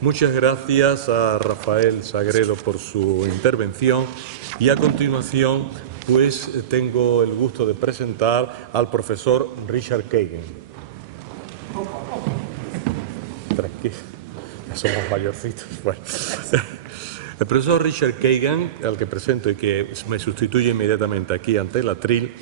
Muchas gracias a Rafael Sagredo por su intervención y a continuación pues tengo el gusto de presentar al profesor Richard Kagan. Tranquilo, ya somos mayorcitos. Bueno. El profesor Richard Kagan, al que presento y que me sustituye inmediatamente aquí ante el atril,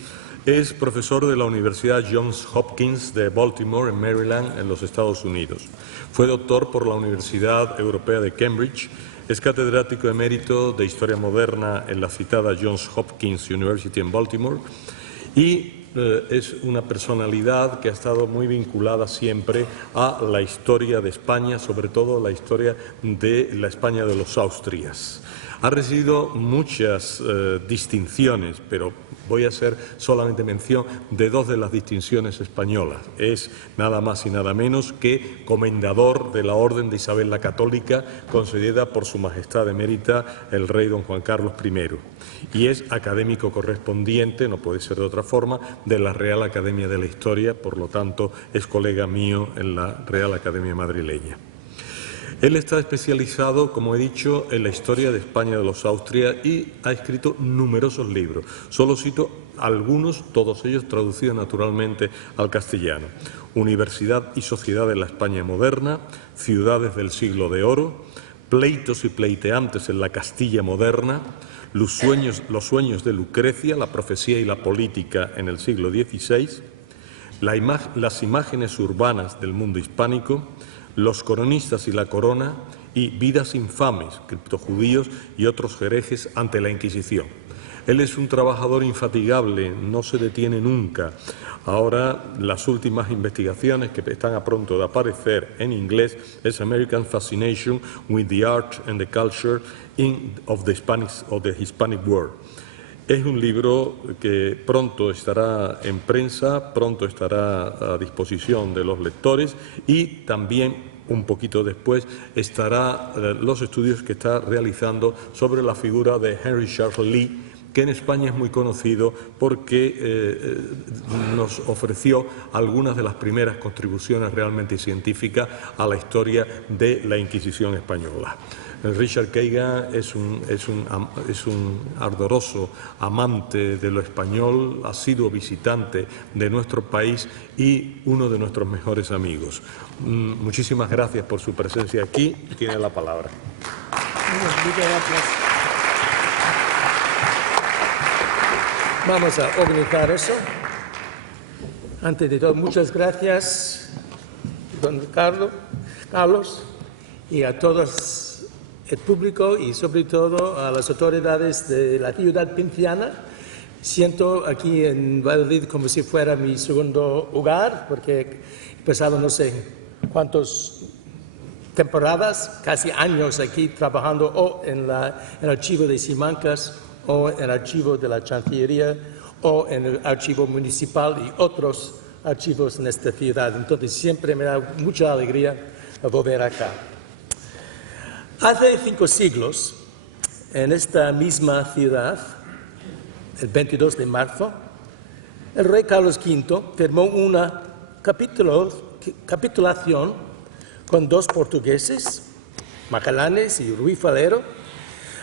es profesor de la Universidad Johns Hopkins de Baltimore, en Maryland, en los Estados Unidos. Fue doctor por la Universidad Europea de Cambridge, es catedrático emérito de Historia Moderna en la citada Johns Hopkins University en Baltimore y es una personalidad que ha estado muy vinculada siempre a la historia de España, sobre todo la historia de la España de los Austrias. Ha recibido muchas distinciones, pero voy a hacer solamente mención de dos de las distinciones españolas. Es nada más y nada menos que comendador de la Orden de Isabel la Católica, concedida por Su Majestad Emérita el Rey don Juan Carlos I. Y es académico correspondiente, no puede ser de otra forma, de la Real Academia de la Historia, por lo tanto es colega mío en la Real Academia madrileña. Él está especializado, como he dicho, en la historia de España de los Austrias y ha escrito numerosos libros. Solo cito algunos, todos ellos traducidos naturalmente al castellano. Universidad y Sociedad de la España Moderna, Ciudades del Siglo de Oro, Pleitos y pleiteantes en la Castilla Moderna, Los sueños de Lucrecia, la profecía y la política en el siglo XVI, las imágenes urbanas del mundo hispánico, Los cronistas y la corona y Vidas infames, criptojudíos y otros herejes ante la Inquisición. Él es un trabajador infatigable, no se detiene nunca. Ahora, las últimas investigaciones que están a pronto de aparecer en inglés es American Fascination with the Art and the Culture of the Hispanic World. Es un libro que pronto estará en prensa, pronto estará a disposición de los lectores y también un poquito después estará los estudios que está realizando sobre la figura de Henry Charles Lee, que en España es muy conocido porque nos ofreció algunas de las primeras contribuciones realmente científicas a la historia de la Inquisición española. Richard Kagan es un ardoroso amante de lo español, asiduo visitante de nuestro país y uno de nuestros mejores amigos. Muchísimas gracias por su presencia aquí. Tiene la palabra. Muchas gracias. Vamos a organizar eso. Antes de todo, muchas gracias, don Carlos, y a todos el público y sobre todo a las autoridades de la ciudad pinciana. Siento aquí en Valladolid como si fuera mi segundo hogar, porque he pasado no sé cuántas temporadas, casi años aquí trabajando o en el archivo de Simancas o en el archivo de la Chancillería o en el archivo municipal y otros archivos en esta ciudad. Entonces siempre me da mucha alegría volver acá. Hace 5 siglos, en esta misma ciudad, el 22 de marzo, el rey Carlos V firmó una capitulación con 2 portugueses, Magallanes y Ruy Falero,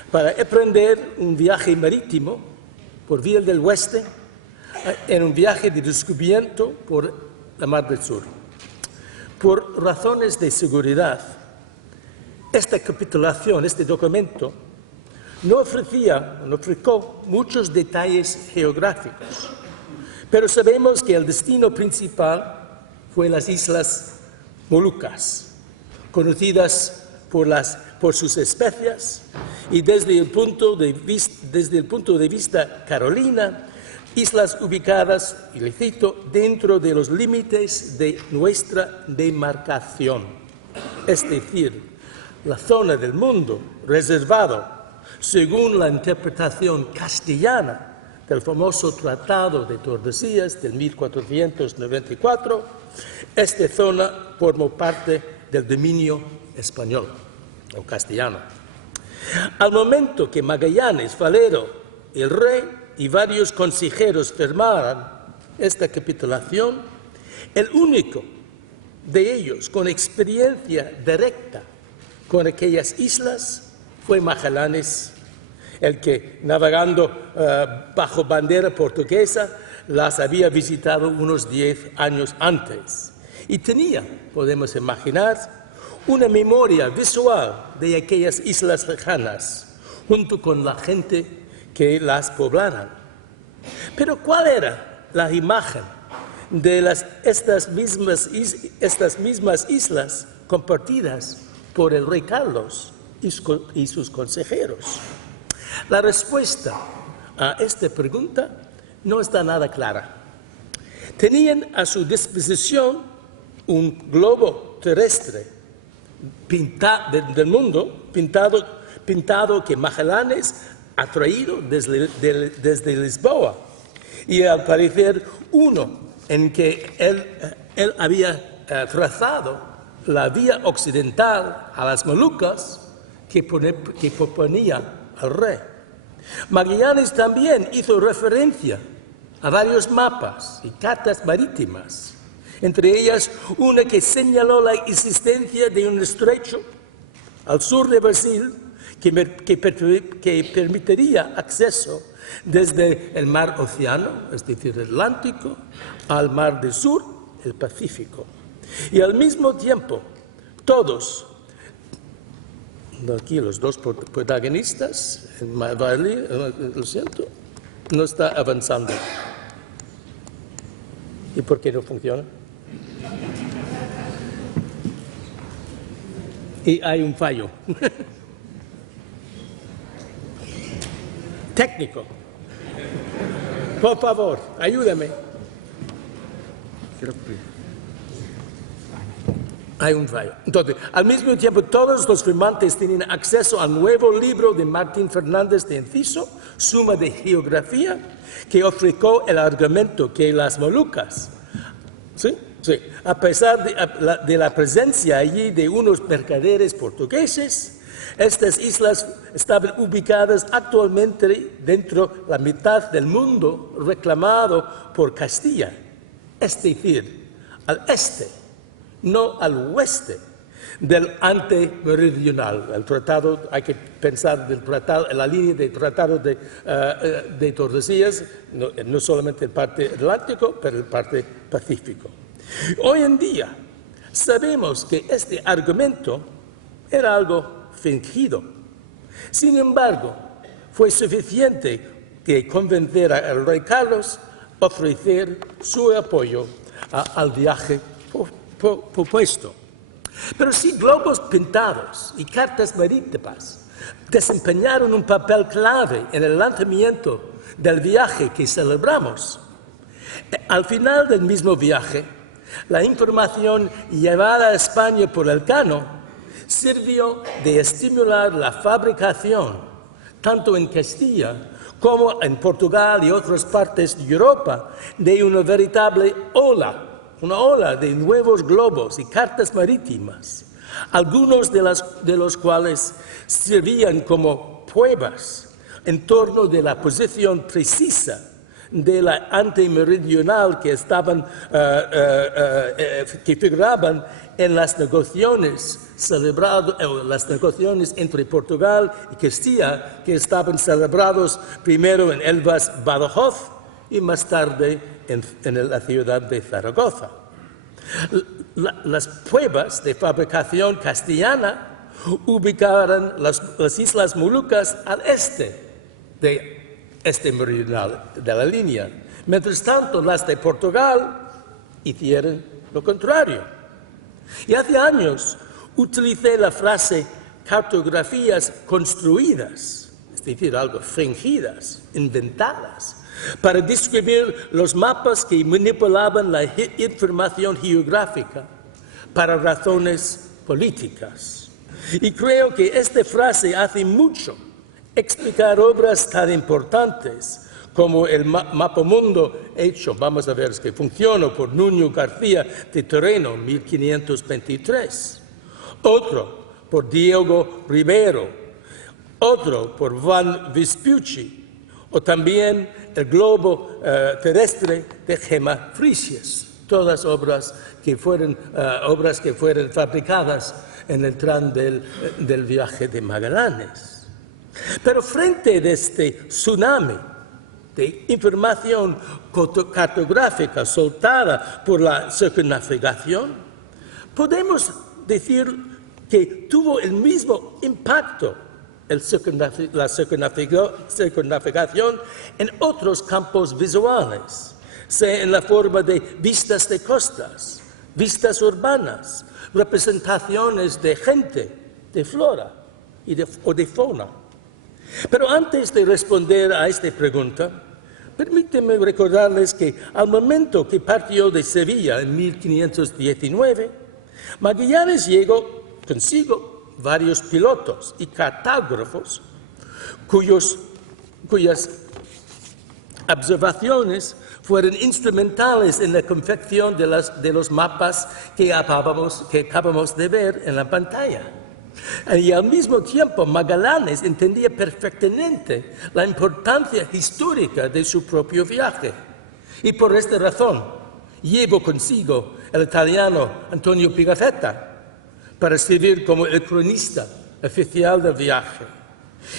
para emprender un viaje marítimo por vía del oeste en un viaje de descubrimiento por la Mar del Sur. Por razones de seguridad, esta capitulación, este documento, no ofreció muchos detalles geográficos, pero sabemos que el destino principal fue las Islas Molucas, conocidas por sus especias y desde el punto de vista carolina, islas ubicadas, y le cito, dentro de los límites de nuestra demarcación, es decir, la zona del mundo reservado, según la interpretación castellana del famoso Tratado de Tordesillas de 1494, esta zona formó parte del dominio español o castellano. Al momento que Magallanes, Falero, el rey y varios consejeros firmaran esta capitulación, el único de ellos con experiencia directa con aquellas islas fue Magallanes, el que navegando bajo bandera portuguesa las había visitado unos 10 años antes y tenía, podemos imaginar, una memoria visual de aquellas islas lejanas junto con la gente que las poblaban. Pero ¿cuál era la imagen de estas mismas islas compartidas por el rey Carlos y sus consejeros? La respuesta a esta pregunta no está nada clara. Tenían a su disposición un globo terrestre del mundo pintado que Magallanes ha traído desde Lisboa, y al parecer uno en que él había trazado la vía occidental a las Molucas que proponía al rey. Magallanes también hizo referencia a varios mapas y cartas marítimas, entre ellas una que señaló la existencia de un estrecho al sur de Brasil que permitiría acceso desde el mar Océano, es decir, el Atlántico, al mar del sur, el Pacífico. Y al mismo tiempo, todos, aquí los dos protagonistas, lo siento, no está avanzando. ¿Y por qué no funciona? Y hay un fallo. Técnico. Por favor, ayúdame. Hay un fallo. Entonces, al mismo tiempo, todos los firmantes tienen acceso al nuevo libro de Martín Fernández de Enciso, Suma de Geografía, que ofreció el argumento que las Molucas, ¿sí? Sí, a pesar de la presencia allí de unos mercaderes portugueses, estas islas estaban ubicadas actualmente dentro de la mitad del mundo reclamado por Castilla, es decir, al este, no al oeste del antemeridional. El tratado, hay que pensar en la línea del tratado de Tordesillas, no solamente el parte atlántico, pero el parte pacífico. Hoy en día sabemos que este argumento era algo fingido. Sin embargo, fue suficiente que convencer al rey Carlos a ofrecer su apoyo al viaje propuesto. Pero si globos pintados y cartas marítimas desempeñaron un papel clave en el lanzamiento del viaje que celebramos, al final del mismo viaje, la información llevada a España por Elcano sirvió de estimular la fabricación, tanto en Castilla como en Portugal y otras partes de Europa, de una veritable una ola de nuevos globos y cartas marítimas, algunos de los cuales servían como pruebas en torno de la posición precisa de la antemeridional que figuraban en las negociaciones las negociaciones entre Portugal y Castilla, que estaban celebrados primero en Elvas, Badajoz, y más tarde en la ciudad de Zaragoza. Las pruebas de fabricación castellana ubicaron las Islas Molucas al este de este meridional de la línea. Mientras tanto, las de Portugal hicieron lo contrario. Y hace años utilicé la frase cartografías construidas, es decir, algo fingidas, inventadas, para describir los mapas que manipulaban la información geográfica para razones políticas. Y creo que esta frase hace mucho explicar obras tan importantes como el mapamundo hecho, vamos a ver, que funcionó por Nuño García de Terreno, 1523, otro por Diego Rivero, otro por Van Vespucci, o también el globo terrestre de Gemma Frisius. todas obras que fueron fabricadas en el tram del viaje de Magallanes. Pero frente a este tsunami de información cartográfica soltada por la circunnavegación, podemos decir que tuvo el mismo impacto la circunnavegación en otros campos visuales, sea en la forma de vistas de costas, vistas urbanas, representaciones de gente, de flora o de fauna. Pero antes de responder a esta pregunta, permítanme recordarles que al momento que partió de Sevilla en 1519, Magallanes llevó consigo varios pilotos y cartógrafos cuyas observaciones fueron instrumentales en la confección de los mapas que acabamos de ver en la pantalla. Y al mismo tiempo, Magallanes entendía perfectamente la importancia histórica de su propio viaje. Y por esta razón, llevó consigo el italiano Antonio Pigafetta para servir como el cronista oficial del viaje,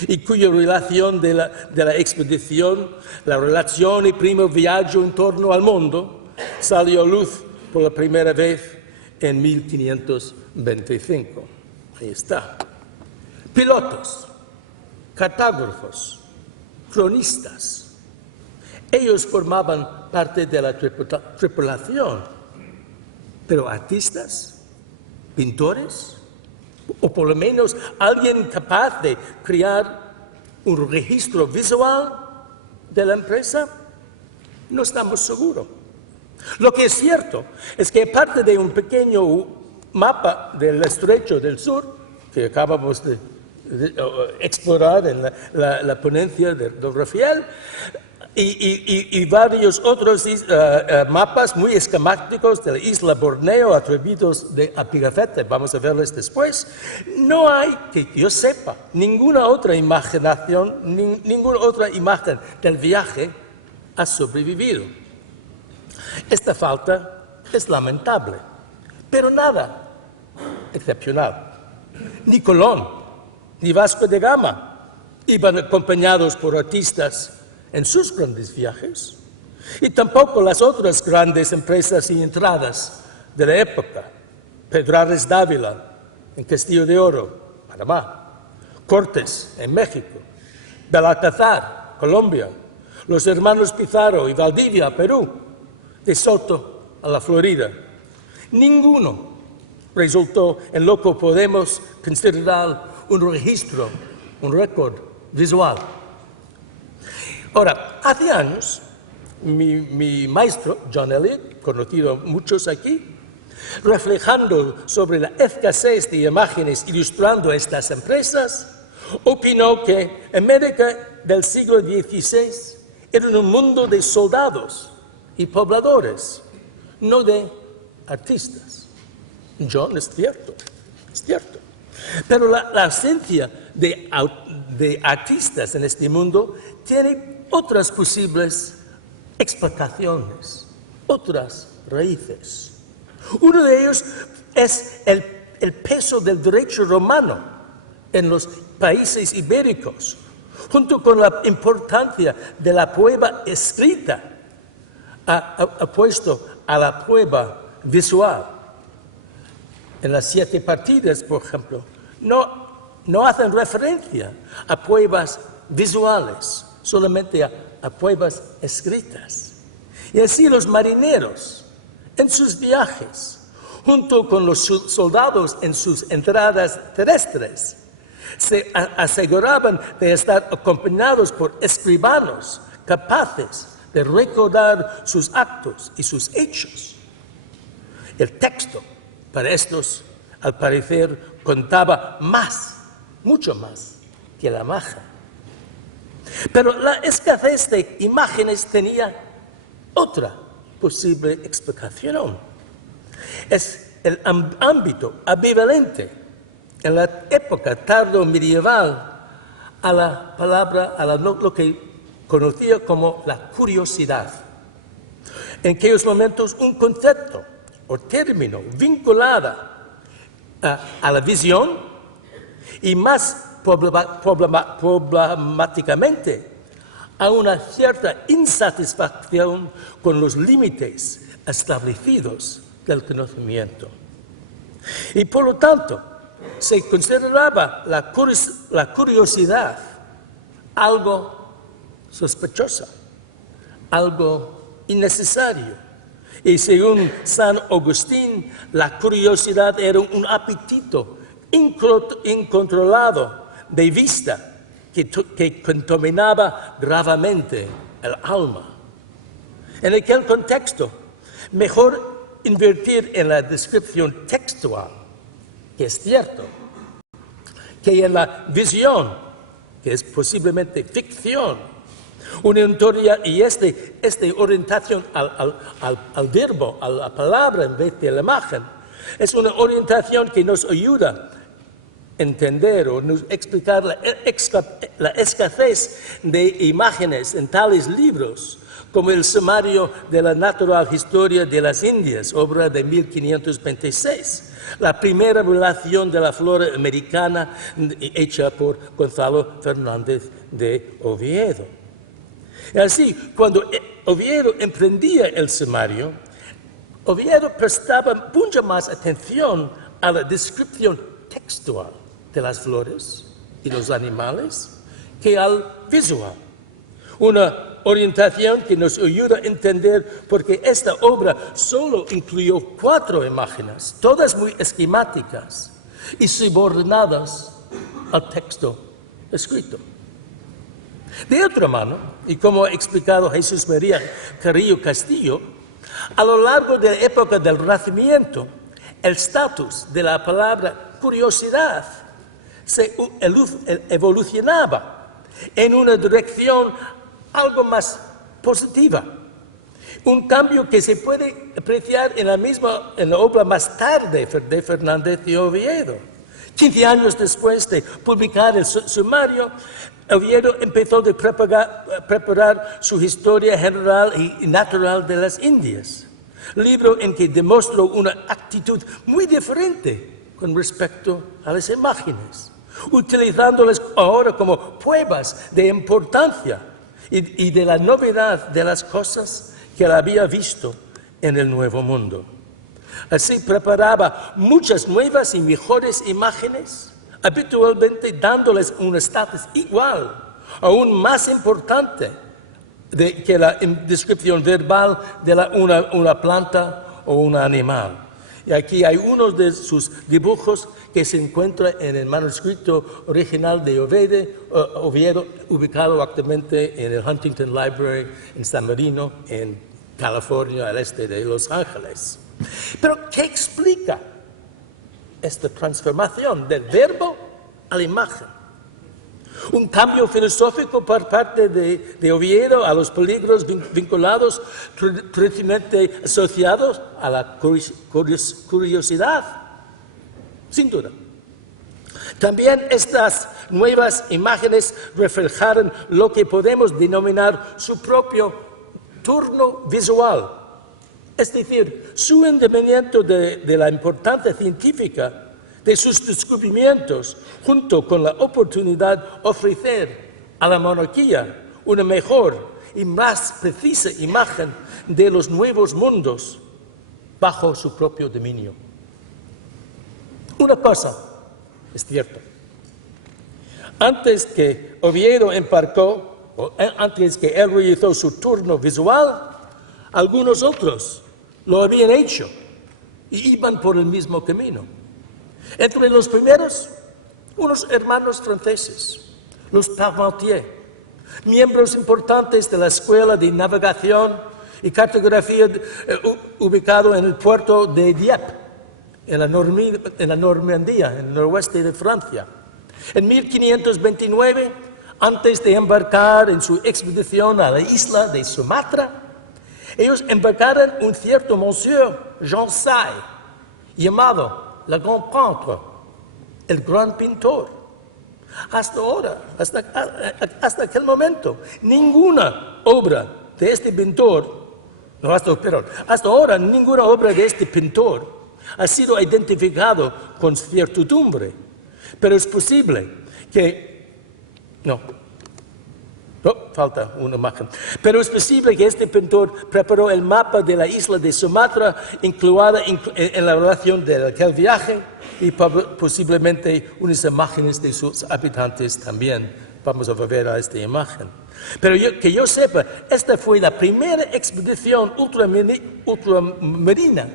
y cuya relación de la expedición, la relación y primo viaggio en torno al mundo, salió a luz por la primera vez en 1525. Ahí está. Pilotos, cartógrafos, cronistas. Ellos formaban parte de la tripulación, pero artistas, pintores, o por lo menos alguien capaz de crear un registro visual de la empresa, no estamos seguros. Lo que es cierto es que aparte de un pequeño mapa del estrecho del sur, que acabamos de explorar en la ponencia de don Rafael, y varios otros mapas muy esquemáticos de la isla Borneo atribuidos a Pigafetta, vamos a verlos después, no hay, que yo sepa, ninguna otra imagen del viaje ha sobrevivido. Esta falta es lamentable, pero nada excepcional. Ni Colón, ni Vasco de Gama iban acompañados por artistas en sus grandes viajes, y tampoco las otras grandes empresas y entradas de la época. Pedrares Dávila, en Castillo de Oro, Panamá; Cortés, en México; Belalcázar, Colombia; los hermanos Pizarro y Valdivia, Perú; de Soto a la Florida. Ninguno resultó en lo que podemos considerar un registro, un récord visual. Ahora, hace años, mi maestro, John Elliot, conocido muchos aquí, reflejando sobre la escasez de imágenes ilustrando estas empresas, opinó que América del siglo XVI era un mundo de soldados y pobladores, no de artistas. John, es cierto. Pero la ausencia de artistas en este mundo tiene otras posibles explicaciones, otras raíces. Uno de ellos es el peso del derecho romano en los países ibéricos, junto con la importancia de la prueba escrita, apuesto a la prueba visual. En las 7 partidas, por ejemplo, no hacen referencia a pruebas visuales, solamente a pruebas escritas. Y así los marineros, en sus viajes, junto con los soldados en sus entradas terrestres, se aseguraban de estar acompañados por escribanos capaces de recordar sus actos y sus hechos. El texto para estos, al parecer, contaba más, mucho más, que la magia. Pero la escasez de imágenes tenía otra posible explicación. Es el ámbito ambivalente en la época tardo-medieval a la palabra, lo que conocía como la curiosidad. en aquellos momentos un concepto o término vinculado a la visión y más problemáticamente a una cierta insatisfacción con los límites establecidos del conocimiento. Y por lo tanto, se consideraba la curiosidad algo sospechosa, algo innecesario. Y según San Agustín, la curiosidad era un apetito incontrolado de vista que contaminaba gravemente el alma. En aquel contexto, mejor invertir en la descripción textual, que es cierto, que en la visión, que es posiblemente ficción. Y esta orientación al verbo, a la palabra en vez de la imagen, es una orientación que nos ayuda a entender o nos explicar la escasez de imágenes en tales libros como el Sumario de la Natural Historia de las Indias, obra de 1526, la primera relación de la flora americana hecha por Gonzalo Fernández de Oviedo. Y así, cuando Oviedo emprendía el sumario, Oviedo prestaba mucha más atención a la descripción textual de las flores y los animales que al visual. Una orientación que nos ayuda a entender porque esta obra solo incluyó 4 imágenes, todas muy esquemáticas y subordinadas al texto escrito. De otra mano, y como ha explicado Jesús María Carrillo Castillo, a lo largo de la época del Renacimiento, el estatus de la palabra curiosidad se evolucionaba en una dirección algo más positiva. Un cambio que se puede apreciar en la obra más tarde de Fernández de Oviedo. 15 años después de publicar el sumario, Oviedo empezó a preparar su historia general y natural de las Indias, libro en que demostró una actitud muy diferente con respecto a las imágenes, utilizándolas ahora como pruebas de importancia y de la novedad de las cosas que él había visto en el Nuevo Mundo. Así preparaba muchas nuevas y mejores imágenes, habitualmente dándoles un estatus igual, aún más importante que la descripción verbal de una planta o un animal. Y aquí hay uno de sus dibujos que se encuentra en el manuscrito original de Oviedo, ubicado actualmente en el Huntington Library en San Marino, en California, al este de Los Ángeles. Pero, ¿qué explica esta transformación del verbo a la imagen? Un cambio filosófico por parte de Oviedo a los peligros vinculados, tradicionalmente asociados a la curiosidad, sin duda. También estas nuevas imágenes reflejaron lo que podemos denominar su propio turno visual, es decir, su entendimiento de la importancia científica de sus descubrimientos, junto con la oportunidad de ofrecer a la monarquía una mejor y más precisa imagen de los nuevos mundos bajo su propio dominio. Una cosa es cierta. Antes que Oviedo embarcó, o antes que él realizó su turno visual, algunos otros lo habían hecho y iban por el mismo camino. Entre los primeros, unos hermanos franceses, los Parmentier, miembros importantes de la Escuela de Navegación y Cartografía ubicado en el puerto de Dieppe, en la Normandía, en el noroeste de Francia. En 1529, antes de embarcar en su expedición a la isla de Sumatra, ellos embarcaron un cierto Monsieur Jean Say, llamado Le Grand Peintre, el gran pintor. Hasta ahora, hasta aquel momento, ninguna obra de este pintor No, hasta ahora ninguna obra de este pintor ha sido identificado con certidumbre, pero es posible que... No, falta una imagen. Pero es posible que este pintor preparó el mapa de la isla de Sumatra, incluida en la relación de aquel viaje, y posiblemente unas imágenes de sus habitantes también. Vamos a ver a esta imagen. Pero que yo sepa, esta fue la primera expedición ultramarina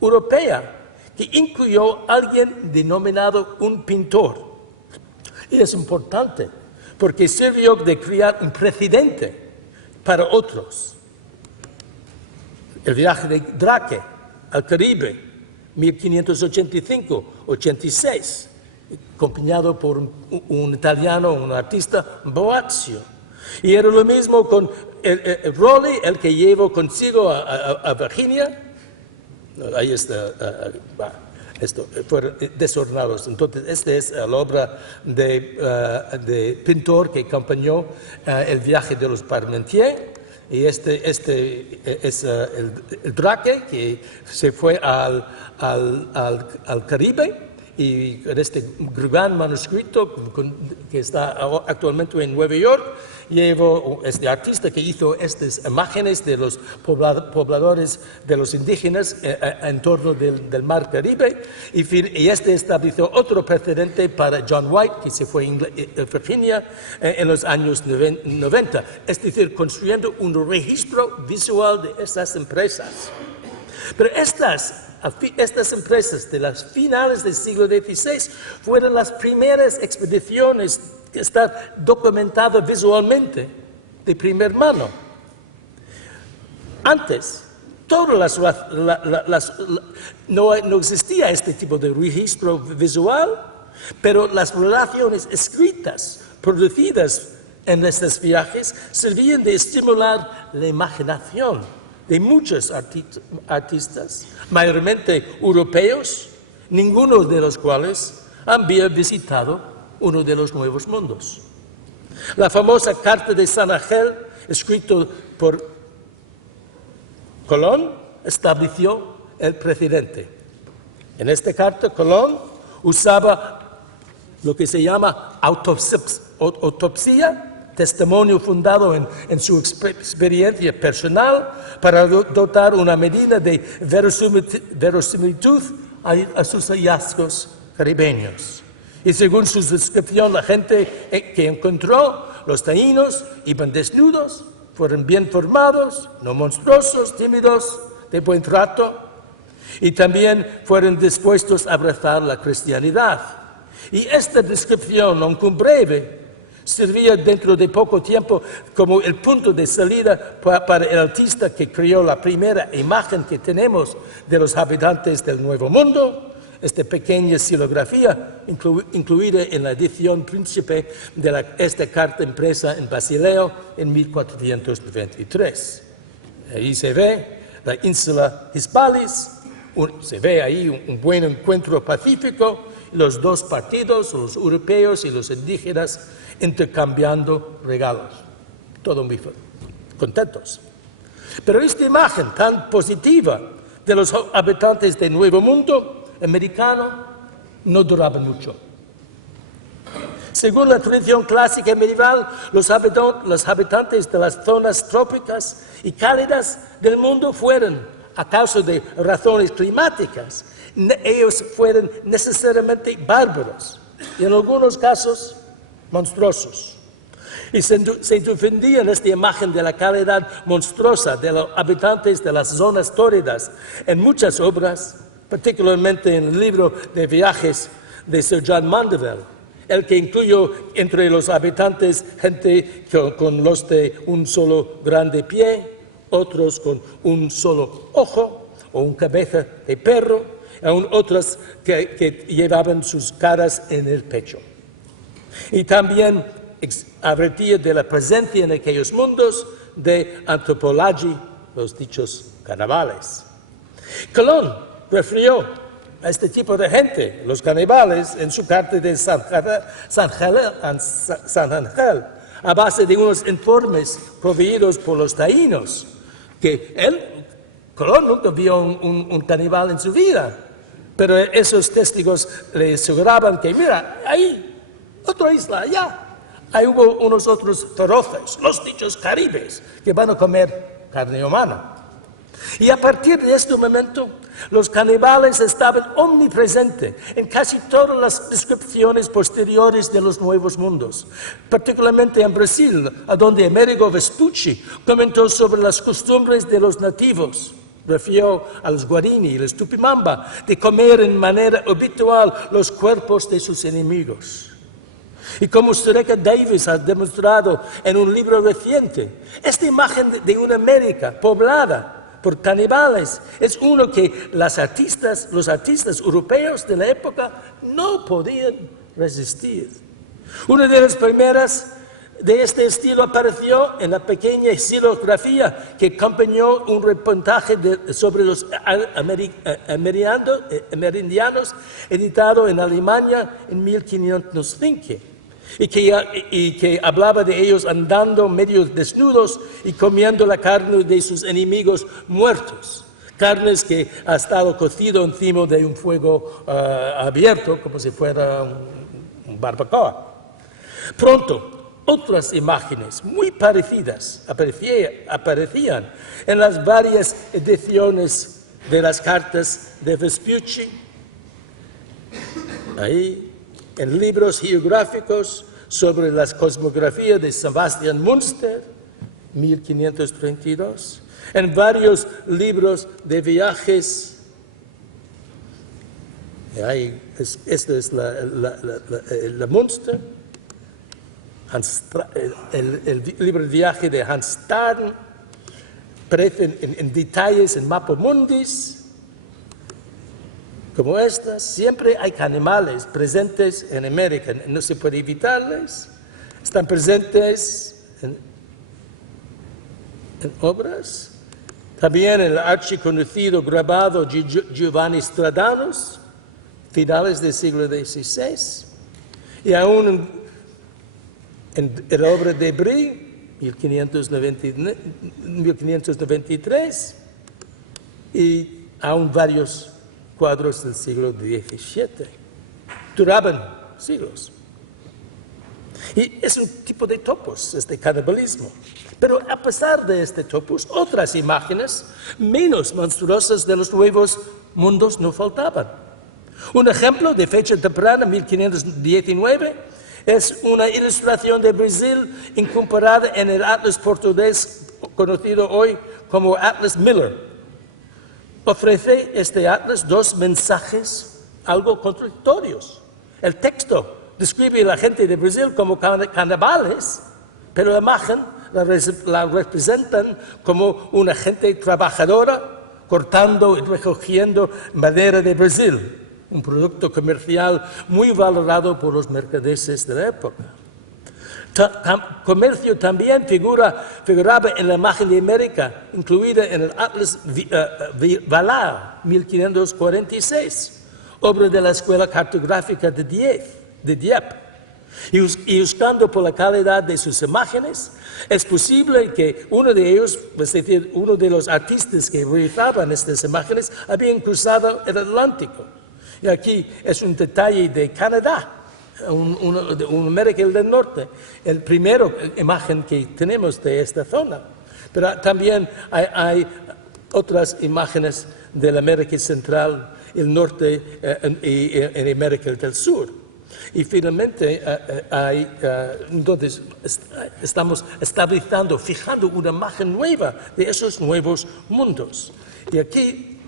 europea que incluyó a alguien denominado un pintor. Y es importante, porque sirvió de crear un precedente para otros. El viaje de Drake al Caribe, 1585-86, acompañado por un italiano, un artista, Boazio. Y era lo mismo con Raleigh, el que llevó consigo a Virginia. Ahí está, fueron desordenados. Entonces, esta es la obra de pintor que acompañó el viaje de los Parmentier. Y este es el Drake que se fue al Caribe. Y este gran manuscrito que está actualmente en Nueva York, llevó este artista que hizo estas imágenes de los pobladores, de los indígenas en torno del mar Caribe, y este estableció otro precedente para John White, que se fue a Virginia en los años 90, es decir, construyendo un registro visual de estas empresas. Pero estas empresas de las finales del siglo XVI fueron las primeras expediciones que están documentadas visualmente de primera mano. Antes, no existía este tipo de registro visual, pero las relaciones escritas producidas en estos viajes servían de estimular la imaginación de muchos artistas, mayormente europeos, ninguno de los cuales había visitado uno de los nuevos mundos. La famosa Carta de San Ángel, escrita por Colón, estableció el precedente. En esta carta, Colón usaba lo que se llama autopsia, testimonio fundado en su experiencia personal, para dotar una medida de verosimilitud a sus hallazgos caribeños. Y según su descripción, la gente que encontró, los taínos, iban desnudos, fueron bien formados, no monstruosos, tímidos, de buen trato, y también fueron dispuestos a abrazar la cristianidad. Y esta descripción, aunque breve, servía dentro de poco tiempo como el punto de salida para el artista que creó la primera imagen que tenemos de los habitantes del Nuevo Mundo, esta pequeña xilografía incluida en la edición príncipe de esta carta impresa en Basileo en 1493. Ahí se ve la ínsula Hispalis, se ve ahí un buen encuentro pacífico, los dos partidos, los europeos y los indígenas, intercambiando regalos, todos muy contentos. Pero esta imagen tan positiva de los habitantes del Nuevo Mundo americano no duraba mucho. Según la tradición clásica medieval, los habitantes de las zonas trópicas y cálidas del mundo fueron, a causa de razones climáticas, ellos fueron necesariamente bárbaros y en algunos casos monstruosos. Y se defendía en esta imagen de la calidad monstruosa de los habitantes de las zonas tórridas en muchas obras, particularmente en el libro de viajes de Sir John Mandeville, el que incluyó entre los habitantes gente con los de un solo grande pie, otros con un solo ojo o una cabeza de perro, aún otros que llevaban sus caras en el pecho. Y también advertía de la presencia en aquellos mundos de antropología, los dichos carnavales. Colón refirió a este tipo de gente, los caníbales, en su carta de San Ángel, a base de unos informes proveídos por los taínos, que Colón nunca vio un caníbal en su vida, pero esos testigos le aseguraban que, mira, ahí, otra isla allá, ahí hubo unos otros feroces, los dichos caribes, que van a comer carne humana. Y a partir de este momento, los caníbales estaban omnipresentes en casi todas las descripciones posteriores de los nuevos mundos, particularmente en Brasil, a donde Amerigo Vespucci comentó sobre las costumbres de los nativos. Refirió a los Guarani y los Tupinamba de comer en manera habitual los cuerpos de sus enemigos. Y como Sureka Davis ha demostrado en un libro reciente, esta imagen de una América poblada por caníbales es uno que los artistas europeos de la época no podían resistir. Una de las primeras de este estilo apareció en la pequeña xilografía que acompañó un reportaje sobre los amerindianos editado en Alemania en 1505. Y que hablaba de ellos andando medio desnudos y comiendo la carne de sus enemigos muertos. Carnes que ha estado cocido encima de un fuego abierto, como si fuera un barbacoa. Pronto, otras imágenes muy parecidas aparecían en las varias ediciones de las cartas de Vespucci. Ahí, en libros geográficos sobre la cosmografía de Sebastian Münster, 1532, en varios libros de viajes. Esta es la Münster, el libro de viaje de Hans Staden, aparecen en detalles en Mapa Mundis. Como estas, siempre hay animales presentes en América, no se puede evitarles, están presentes en obras, también en el archiconocido grabado de Giovanni Stradanos, finales del siglo XVI, y aún en la obra de Brie, 1593, y aún varios cuadros del siglo XVII. Duraban siglos. Y es un tipo de topos, este canibalismo. Pero a pesar de este topos, otras imágenes menos monstruosas de los nuevos mundos no faltaban. Un ejemplo de fecha temprana, 1519, es una ilustración de Brasil incorporada en el Atlas portugués conocido hoy como Atlas Miller. Ofrece este atlas dos mensajes algo contradictorios. El texto describe a la gente de Brasil como canibales, pero la imagen la representan como una gente trabajadora cortando y recogiendo madera de Brasil, un producto comercial muy valorado por los mercaderes de la época. Comercio también figuraba en la imagen de América, incluida en el Atlas Valar, 1546, obra de la Escuela Cartográfica de Dieppe. Y buscando por la calidad de sus imágenes, es posible que uno de ellos, es decir, uno de los artistas que realizaban estas imágenes, habían cruzado el Atlántico. Y aquí es un detalle de Canadá. Un América del Norte, el primero imagen que tenemos de esta zona. Pero también hay otras imágenes de la América Central, el Norte y en América del Sur. Y finalmente entonces estamos fijando una imagen nueva de esos nuevos mundos. Y aquí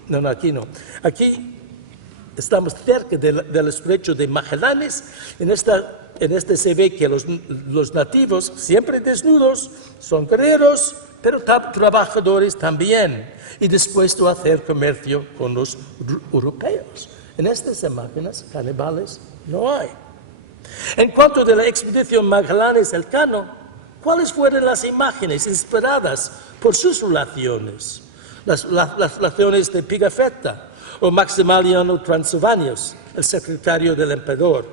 estamos cerca del estrecho de Magallanes. En este se ve que los nativos, siempre desnudos, son guerreros, pero trabajadores también, y dispuestos a hacer comercio con los europeos. En estas imágenes, canibales no hay. En cuanto a la expedición Magallanes-Elcano, ¿cuáles fueron las imágenes inspiradas por sus relaciones? Las relaciones de Pigafetta o Maximiliano Transylvanius, el secretario del emperador.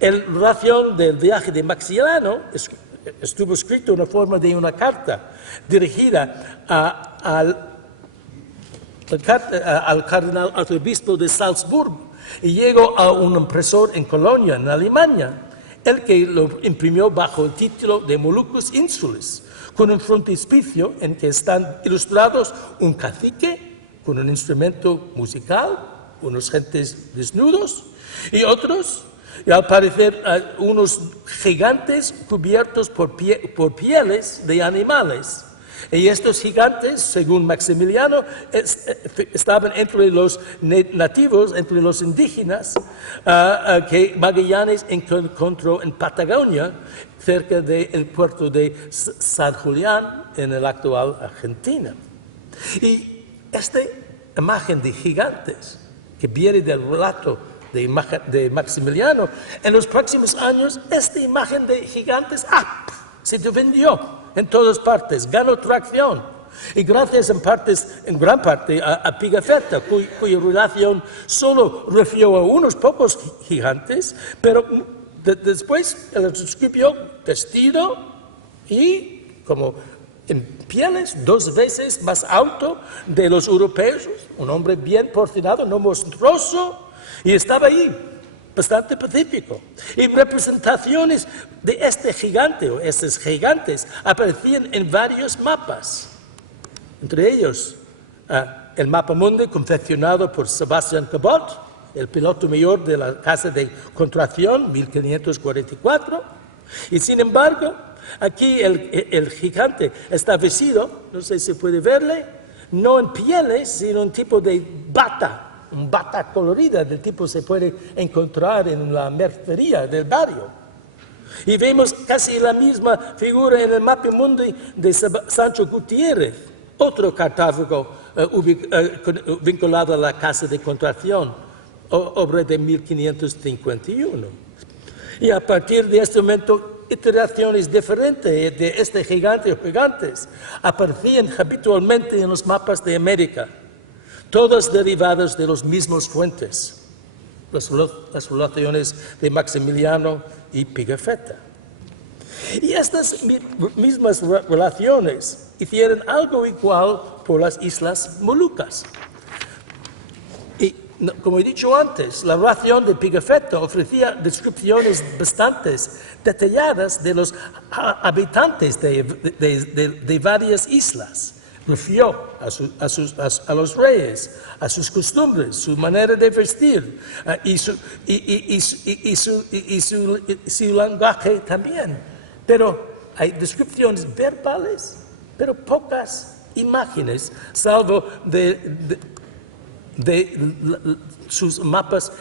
En relación del viaje de Maximiliano, estuvo escrito en la forma de una carta dirigida al cardenal arzobispo de Salzburgo, y llegó a un impresor en Colonia, en Alemania, el que lo imprimió bajo el título de Moluccas Insulis, con un frontispicio en que están ilustrados un cacique con un instrumento musical, unos gentes desnudos y otros, y al parecer unos gigantes cubiertos por pieles de animales. Y estos gigantes, según Maximiliano, estaban entre los nativos, entre los indígenas, que Magallanes encontró en Patagonia, cerca del puerto de San Julián, en la actual Argentina. Y esta imagen de gigantes, que viene del relato de Maximiliano, en los próximos años, esta imagen de gigantes se vendió en todas partes, ganó tracción. Y gracias en gran parte a Pigafetta, cuya relación solo refirió a unos pocos gigantes, pero después él escribió vestido y como en pieles 2 veces más alto de los europeos, un hombre bien porcionado, no monstruoso, y estaba ahí, bastante pacífico. Y representaciones de este gigante o estos gigantes aparecían en varios mapas. Entre ellos, el mapa mundi confeccionado por Sebastián Cabot, el piloto mayor de la Casa de Contracción, 1544. Y sin embargo, aquí el gigante está vestido, no sé si puede verle, no en pieles, sino en tipo de bata. Un bata colorida del tipo se puede encontrar en la mercería del barrio. Y vemos casi la misma figura en el mapa mundi de Sancho Gutiérrez, otro cartógrafo vinculado a la Casa de Contracción, obra de 1551. Y a partir de este momento, iteraciones diferentes de este gigante o gigantes aparecían habitualmente en los mapas de América, todas derivadas de las mismas fuentes, las relaciones de Maximiliano y Pigafetta. Y estas mismas relaciones hicieron algo igual por las Islas Molucas. Y como he dicho antes, la relación de Pigafetta ofrecía descripciones bastante detalladas de los habitantes de varias islas. Refirió a los reyes, a sus costumbres, su manera de vestir y su lenguaje también. Pero hay descripciones verbales, pero pocas imágenes, salvo de sus mapas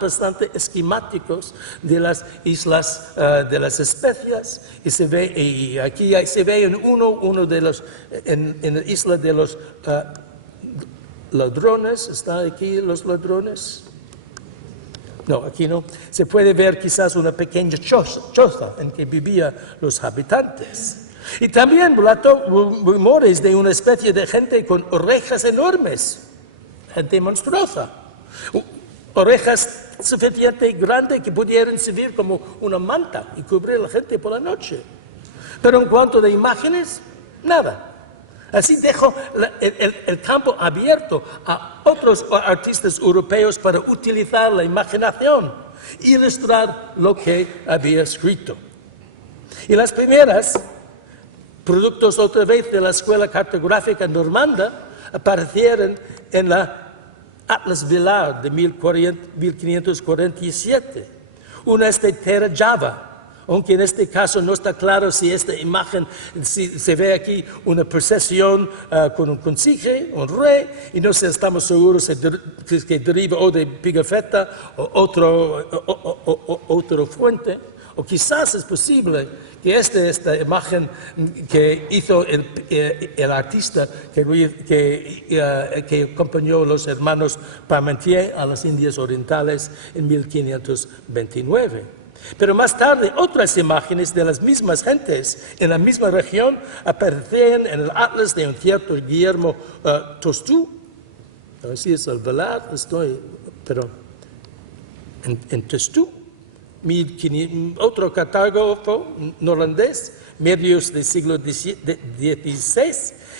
bastante esquemáticos de las islas de las especias, y se ve, y aquí se ve en uno de los, en la isla de los ladrones. ¿Están aquí los ladrones? No, aquí no. Se puede ver quizás una pequeña choza en que vivían los habitantes. Y también relató rumores de una especie de gente con orejas enormes, gente monstruosa. Orejas suficientemente grandes que pudieran servir como una manta y cubrir a la gente por la noche. Pero en cuanto a imágenes, nada. Así dejó el campo abierto a otros artistas europeos para utilizar la imaginación e ilustrar lo que había escrito. Y las primeras, productos otra vez de la Escuela Cartográfica Normanda, aparecieron en la Atlas Villard de 1547. Una es de Terra Java, aunque en este caso no está claro si esta imagen, si se ve aquí una procesión con un consigue, un rey, y no estamos seguros que deriva o de Pigafetta o otra fuente, o quizás es posible que esta imagen que hizo el artista que acompañó a los hermanos Parmentier a las Indias Orientales en 1529. Pero más tarde, otras imágenes de las mismas gentes en la misma región aparecían en el atlas de un cierto Guillermo Tostú. Así es el velar, pero en Tostú. otro cartógrafo neerlandés, medios del siglo XVI,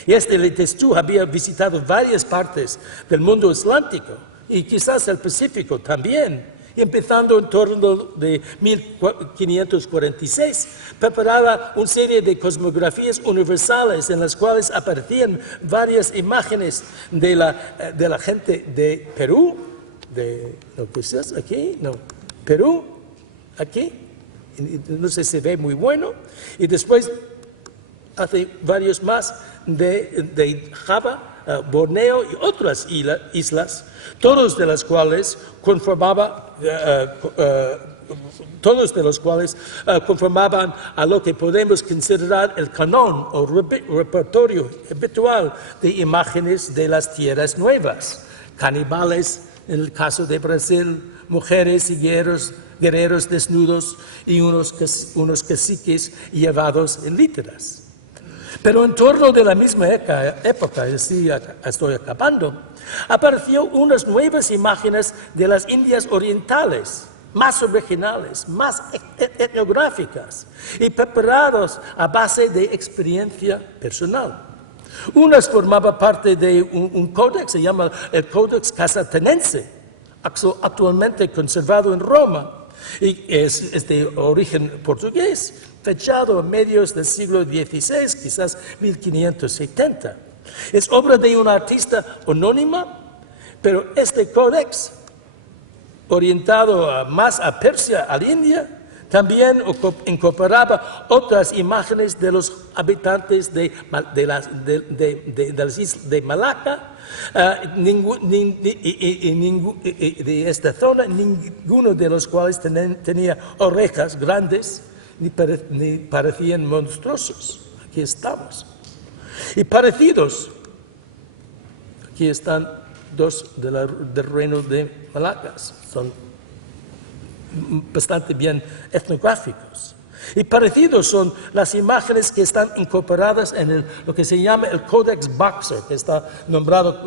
y este Letestu había visitado varias partes del mundo atlántico y quizás el Pacífico también. Y empezando en torno de 1546, preparaba una serie de cosmografías universales en las cuales aparecían varias imágenes de la gente de Perú, quizás aquí, Perú, aquí, no sé si se ve muy bueno, y después hace varios más de Java, Borneo y otras islas, todos de los cuales conformaban a lo que podemos considerar el canon o repertorio habitual de imágenes de las tierras nuevas, caníbales en el caso de Brasil, mujeres y guerreros desnudos y unos caciques llevados en literas. Pero en torno de la misma época, y así estoy acabando, apareció unas nuevas imágenes de las Indias orientales, más originales, más etnográficas y preparadas a base de experiencia personal. Unas formaban parte de un códex, se llama el Códex Casatanense, actualmente conservado en Roma, y es de origen portugués, fechado a medios del siglo XVI, quizás 1570. Es obra de una artista anónima, pero este códex, orientado más a Persia, a la India, también incorporaba otras imágenes de los habitantes de Malaca, de esta zona, ninguno de los cuales tenía orejas grandes, ni parecían monstruosos. Aquí estamos. Y parecidos, aquí están dos del reino de Malacas, son bastante bien etnográficos. Y parecidos son las imágenes que están incorporadas en lo que se llama el Codex Boxer, que está nombrado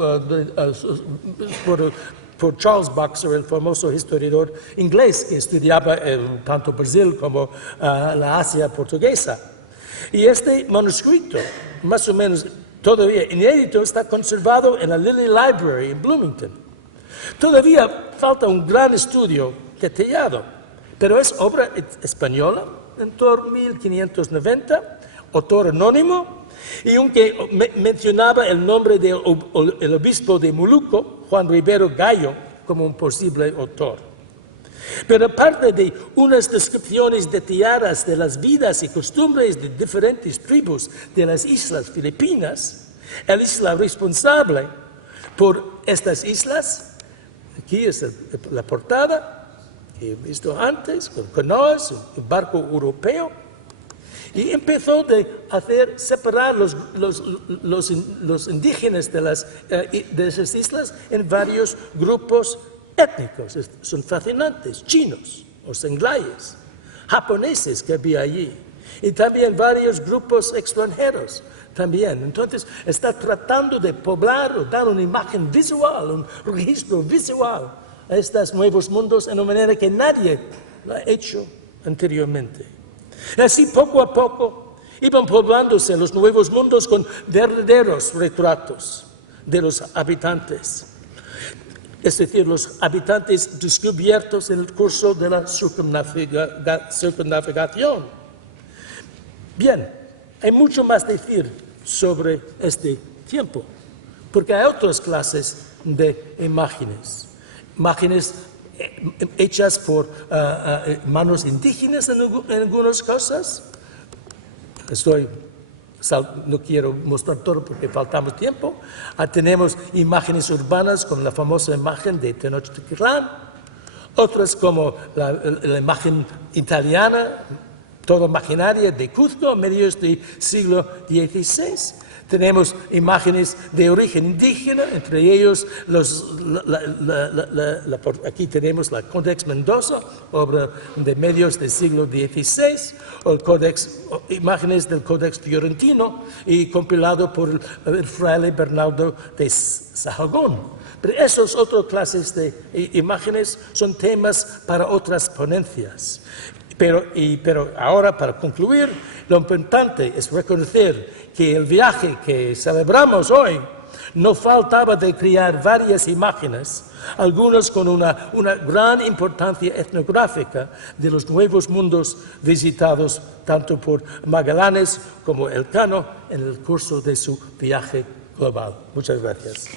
por Charles Boxer, el famoso historiador inglés que estudiaba tanto Brasil como la Asia portuguesa. Y este manuscrito, más o menos todavía inédito, está conservado en la Lilly Library en Bloomington. Todavía falta un gran estudio detallado, pero es obra española, en torno a 1590, autor anónimo, y aunque mencionaba el nombre del obispo de Moluco, Juan Rivero Gallo, como un posible autor. Pero aparte de unas descripciones detalladas de las vidas y costumbres de diferentes tribus de las islas filipinas, el isla responsable por estas islas, aquí es la portada, que he visto antes, con canoas, un barco europeo, y empezó a separar los indígenas de esas islas en varios grupos étnicos. Son fascinantes, chinos o senglayes, japoneses que había allí, y también varios grupos extranjeros también. Entonces está tratando de poblar o dar una imagen visual, un registro visual a estos nuevos mundos en una manera que nadie lo ha hecho anteriormente. Así, poco a poco, iban poblándose los nuevos mundos con verdaderos retratos de los habitantes, es decir, los habitantes descubiertos en el curso de la circunnavegación. Bien, hay mucho más decir sobre este tiempo, porque hay otras clases de imágenes hechas por manos indígenas en algunas cosas. No quiero mostrar todo porque faltamos tiempo. Tenemos imágenes urbanas como la famosa imagen de Tenochtitlán, otras como la imagen italiana, toda maquinaria de Cuzco a mediados del siglo XVI. Tenemos imágenes de origen indígena, entre ellos aquí tenemos la Codex Mendoza, obra de medios del siglo XVI, o imágenes del Codex Fiorentino y compilado por el fraile Bernardo de Sahagún. Pero esas otras clases de imágenes son temas para otras ponencias. Pero ahora, para concluir, lo importante es reconocer que el viaje que celebramos hoy no faltaba de crear varias imágenes, algunas con una gran importancia etnográfica de los nuevos mundos visitados tanto por Magallanes como Elcano en el curso de su viaje global. Muchas gracias.